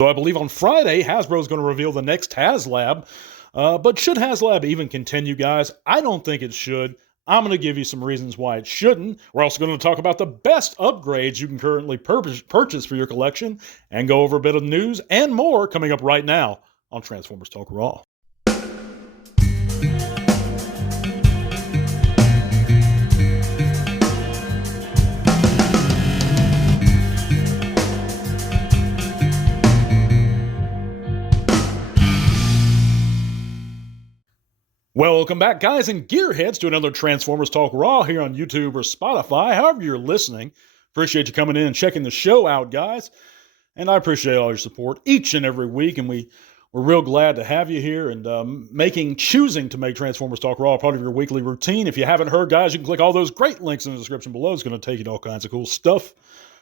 So I believe on Friday, Hasbro is going to reveal the next HASLAB. But should HASLAB even continue, guys? I don't think it should. I'm going to give you some reasons why it shouldn't. We're also going to talk about the best upgrades you can currently purchase for your collection and go over a bit of news and more coming up right now on Transformers Talk Raw. Welcome back, guys and gearheads, to another Transformers Talk Raw here on YouTube or Spotify, however you're listening. Appreciate you coming in and checking the show out, guys. And I appreciate all your support each and every week, and we're real glad to have you here and choosing to make Transformers Talk Raw a part of your weekly routine. If you haven't heard, guys, you can click all those great links in the description below. It's going to take you to all kinds of cool stuff,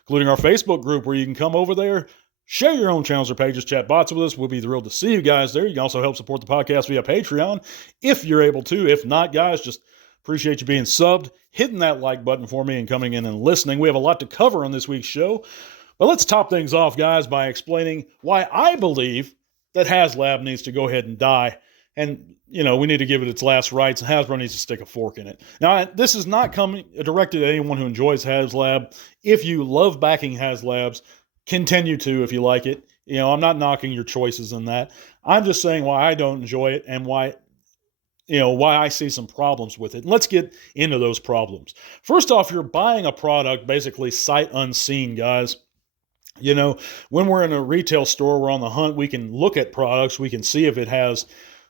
including our Facebook group where you can come over there, share your own channels or pages, chat bots with us. We'll be thrilled to see you guys there. You can also help support the podcast via Patreon if you're able to. If not, guys, just appreciate you being subbed, hitting that like button for me, and coming in and listening. We have a lot to cover on this week's show. But let's top things off, guys, by explaining why I believe that HASLAB needs to go ahead and die. And, we need to give it its last rites, and Hasbro needs to stick a fork in it. Now, this is not directed at anyone who enjoys HASLAB. If you love backing HASLABs, continue to if you like it. I'm not knocking your choices in that. I'm just saying why I don't enjoy it and why I see some problems with it. And let's get into those problems. First off, you're buying a product basically sight unseen, guys. When we're in a retail store, we're on the hunt, we can look at products, we can see if it has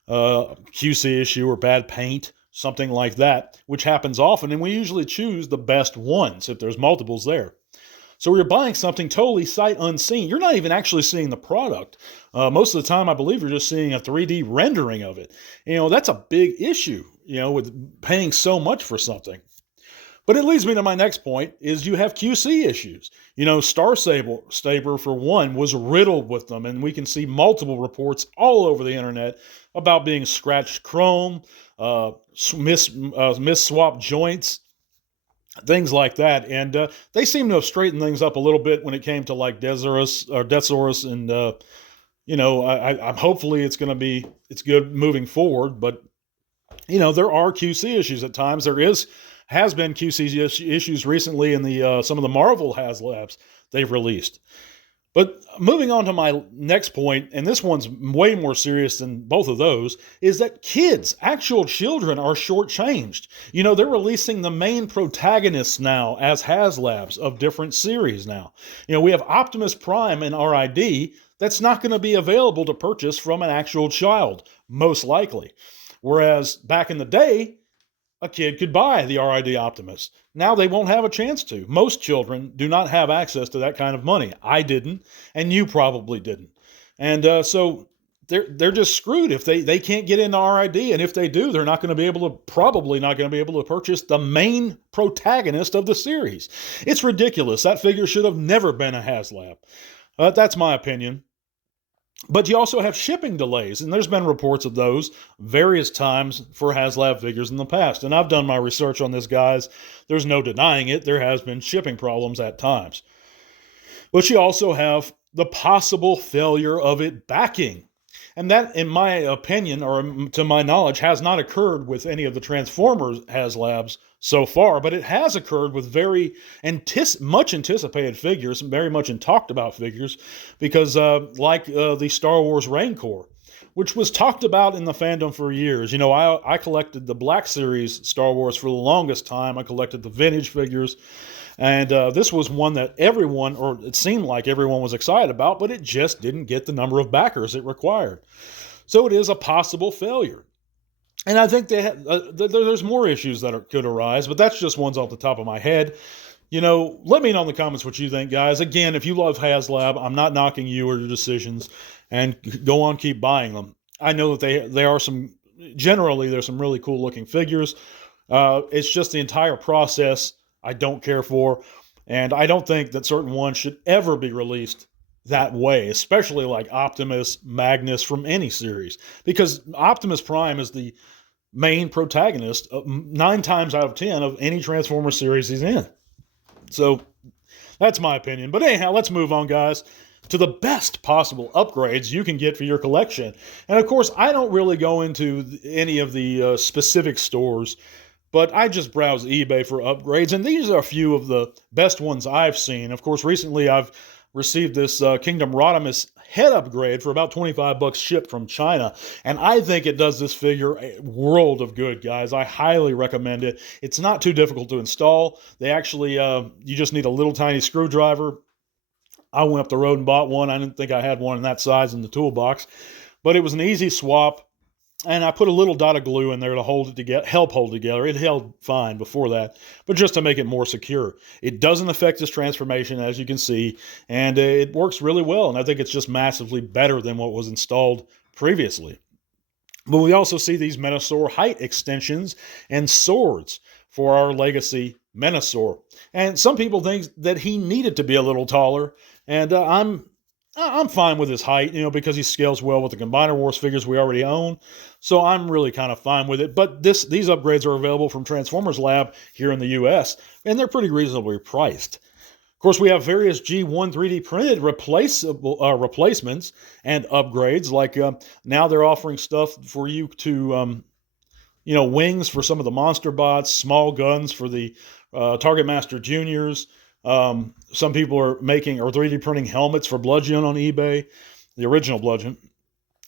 a QC issue or bad paint, something like that, which happens often, and we usually choose the best ones if there's multiples there. So you're buying something totally sight unseen. You're not even actually seeing the product. Most of the time, I believe you're just seeing a 3D rendering of it. That's a big issue, with paying so much for something. But it leads me to my next point, is you have QC issues. Star Saber, for one, was riddled with them, and we can see multiple reports all over the internet about being scratched chrome, mis-swapped joints, things like that. And they seem to have straightened things up a little bit when it came to like Deathsaurus, and I'm hopefully it's good moving forward. But there are QC issues at times. There has been QC issues recently in the some of the Marvel HASLABs they've released. But moving on to my next point, and this one's way more serious than both of those, is that actual children, are shortchanged. They're releasing the main protagonists now as HASLABs of different series now. We have Optimus Prime and RID that's not going to be available to purchase from an actual child, most likely. Whereas back in the day, a kid could buy the RID Optimus. Now they won't have a chance to. Most children do not have access to that kind of money. I didn't, and you probably didn't. And so they're just screwed if they can't get into RID, and if they do, they're probably not going to be able to purchase the main protagonist of the series. It's ridiculous. That figure should have never been a HASLAB. That's my opinion. But you also have shipping delays, and there's been reports of those various times for HASLAB figures in the past. And I've done my research on this, guys. There's no denying it. There has been shipping problems at times. But you also have the possible failure of it backing. And that, in my opinion, or to my knowledge, has not occurred with any of the Transformers HASLABs so far, but it has occurred with very much anticipated figures, very much talked about figures, because like the Star Wars Rancor, which was talked about in the fandom for years. I collected the Black Series Star Wars for the longest time. I collected the vintage figures, and this was one that everyone, or it seemed like everyone, was excited about, but it just didn't get the number of backers it required. So it is a possible failure. And I think there's more issues that could arise, but that's just ones off the top of my head. Let me know in the comments what you think, guys. Again, if you love HASLAB, I'm not knocking you or your decisions, and go on, keep buying them. I know that there's some really cool looking figures. It's just the entire process I don't care for, and I don't think that certain ones should ever be released that way, especially like Optimus, Magnus from any series, because Optimus Prime is the main protagonist 9 times out of 10 of any Transformers series he's in. So that's my opinion. But anyhow, let's move on, guys. to the best possible upgrades you can get for your collection. And of course, I don't really go into any of the specific stores, but I just browse eBay for upgrades, and these are a few of the best ones I've seen. Of course, recently I've received this Kingdom Rodimus head upgrade for about $25 shipped from China, and I think it does this figure a world of good, guys. I highly recommend it. It's not too difficult to install. They actually, you just need a little tiny screwdriver. I went up the road and bought one. I didn't think I had one in that size in the toolbox, but it was an easy swap. And I put a little dot of glue in there to hold it together, help hold together. It held fine before that, but just to make it more secure. It doesn't affect this transformation, as you can see, and it works really well. And I think it's just massively better than what was installed previously. But we also see these Menasor height extensions and swords for our legacy Menasor. And some people think that he needed to be a little taller, and I'm fine with his height, because he scales well with the Combiner Wars figures we already own. So I'm really kind of fine with it. But these upgrades are available from Transformers Lab here in the US, and they're pretty reasonably priced. Of course, we have various G1 3D printed replacements and upgrades. Like now they're offering stuff for you to, wings for some of the monster bots, small guns for the Target Master Juniors. Some people are making or 3D printing helmets for Bludgeon on eBay, the original Bludgeon,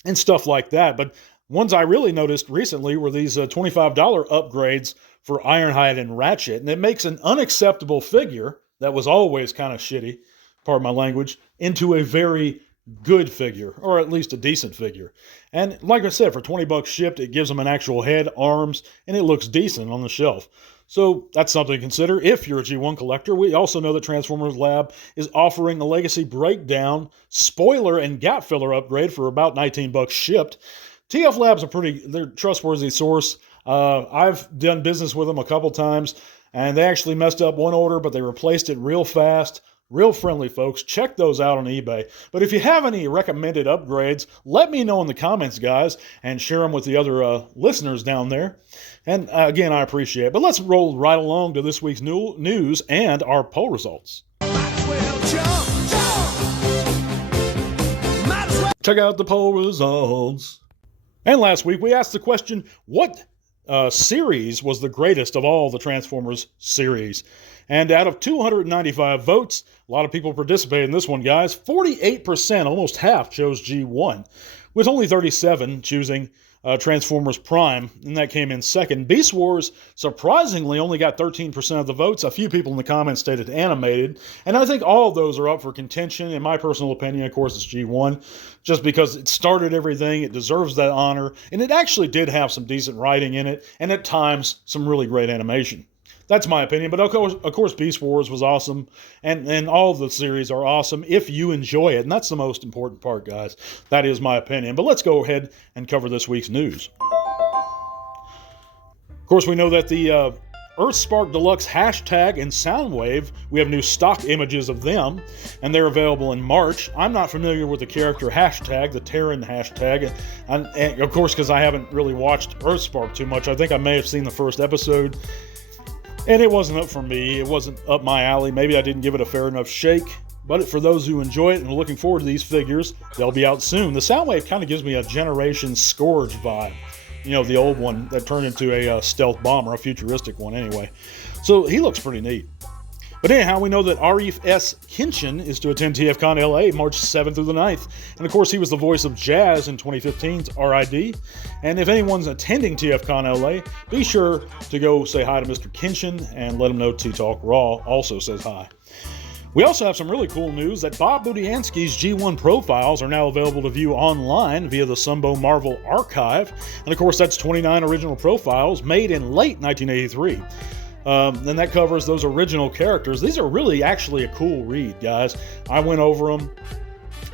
and stuff like that. But ones I really noticed recently were these $25 upgrades for Ironhide and Ratchet, and it makes an unacceptable figure that was always kind of shitty, pardon my language, into a very good figure, or at least a decent figure. And like I said, for $20 shipped, it gives them an actual head, arms, and it looks decent on the shelf. So that's something to consider if you're a G1 collector. We also know that Transformers Lab is offering a Legacy Breakdown spoiler and gap filler upgrade for about $19 shipped. TF Lab's they're a trustworthy source. I've done business with them a couple times, and they actually messed up one order, but they replaced it real fast. Real friendly, folks. Check those out on eBay. But if you have any recommended upgrades, let me know in the comments, guys, and share them with the other listeners down there. And again, I appreciate it. But let's roll right along to this week's news and our poll results. Check out the poll results. And last week, we asked the question, what series was the greatest of all the Transformers series? And out of 295 votes, a lot of people participated in this one, guys. 48%, almost half, chose G1, with only 37 choosing Transformers Prime, and that came in second. Beast Wars, surprisingly, only got 13% of the votes. A few people in the comments stated animated, and I think all of those are up for contention. In my personal opinion, of course, it's G1, just because it started everything. It deserves that honor, and it actually did have some decent writing in it, and at times, some really great animation. That's my opinion, but of course Beast Wars was awesome, and all of the series are awesome if you enjoy it, and that's the most important part, guys. That is my opinion, but let's go ahead and cover this week's news. Of course, we know that the Earthspark Deluxe hashtag and Soundwave, we have new stock images of them, and they're available in March. I'm not familiar with the character hashtag, the Terran hashtag, and of course, because I haven't really watched Earthspark too much. I think I may have seen the first episode, and it wasn't up for me. It wasn't up my alley. Maybe I didn't give it a fair enough shake. But for those who enjoy it and are looking forward to these figures, they'll be out soon. The Soundwave kind of gives me a Generation Scourge vibe. The old one that turned into a stealth bomber, a futuristic one anyway. So he looks pretty neat. But anyhow, we know that Arif S. Kinchin is to attend TFCon LA March 7th through the 9th. And of course, he was the voice of Jazz in 2015's RID. And if anyone's attending TFCon LA, be sure to go say hi to Mr. Kinchin and let him know T-Talk Raw also says hi. We also have some really cool news that Bob Budiansky's G1 profiles are now available to view online via the Sunbow Marvel Archive. And of course, that's 29 original profiles made in late 1983. And that covers those original characters. These are really actually a cool read, guys. I went over them,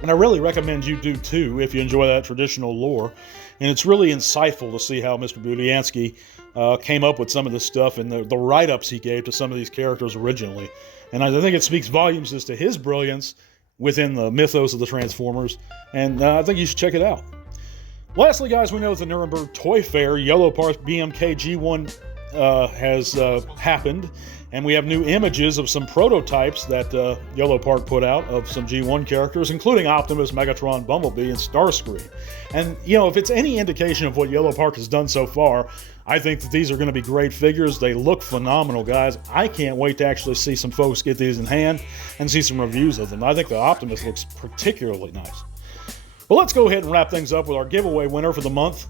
and I really recommend you do too if you enjoy that traditional lore. And it's really insightful to see how Mr. Budiansky came up with some of this stuff and the write-ups he gave to some of these characters originally. And I think it speaks volumes as to his brilliance within the mythos of the Transformers, and I think you should check it out. Lastly, guys, we know that the Nuremberg Toy Fair Yellow Parts BMK G1 has happened, and we have new images of some prototypes that Yellow Park put out of some G1 characters, including Optimus, Megatron, Bumblebee, and Starscream. And, if it's any indication of what Yellow Park has done so far, I think that these are going to be great figures. They look phenomenal, guys. I can't wait to actually see some folks get these in hand and see some reviews of them. I think the Optimus looks particularly nice. Well, let's go ahead and wrap things up with our giveaway winner for the month,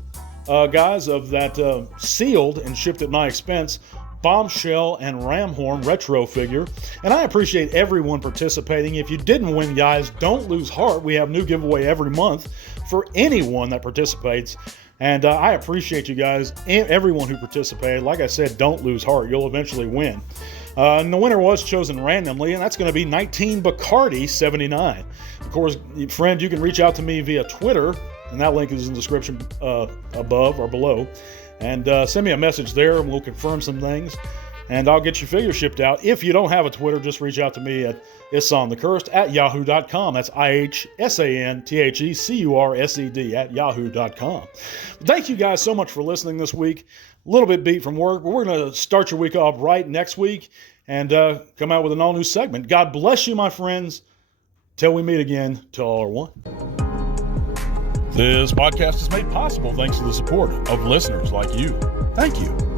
guys, of that sealed and shipped at my expense Bombshell and Ramhorn retro figure. And I appreciate everyone participating. If you didn't win, guys, don't lose heart. We have new giveaway every month for anyone that participates. And I appreciate you guys, and everyone who participated. Like I said, don't lose heart. You'll eventually win. And the winner was chosen randomly, and that's going to be 19 Bacardi 79. Of course, friend, you can reach out to me via Twitter, and that link is in the description above or below. And send me a message there, and we'll confirm some things. And I'll get your figure shipped out. If you don't have a Twitter, just reach out to me at ihsanthecursed@yahoo.com. That's IHSANTHECURSED @yahoo.com. Thank you guys so much for listening this week. A little bit beat from work, but we're going to start your week off right next week and come out with an all-new segment. God bless you, my friends. Till we meet again, till all are one. This podcast is made possible thanks to the support of listeners like you. Thank you.